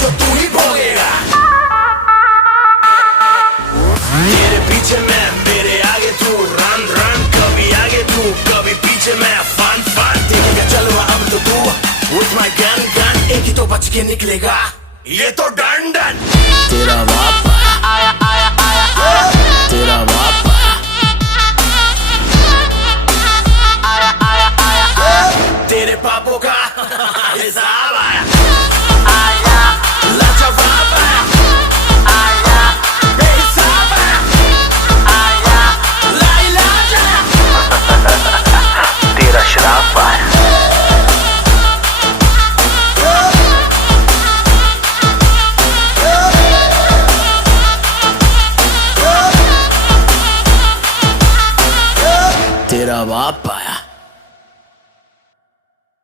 जो तू ही भोगेगा। तेरे पीछे मैं, मेरे आगे तू, रन रन, कभी आगे तू, कभी पीछे मैं, फन फन, देखेगा चलवा अब तो तू, with my gun gun, एक ही तो बच के निकलेगा, ये तो डन डन। तेरा बापा आया आया आया आया, तेरा बापा आया आया आया आया, तेरे पापों का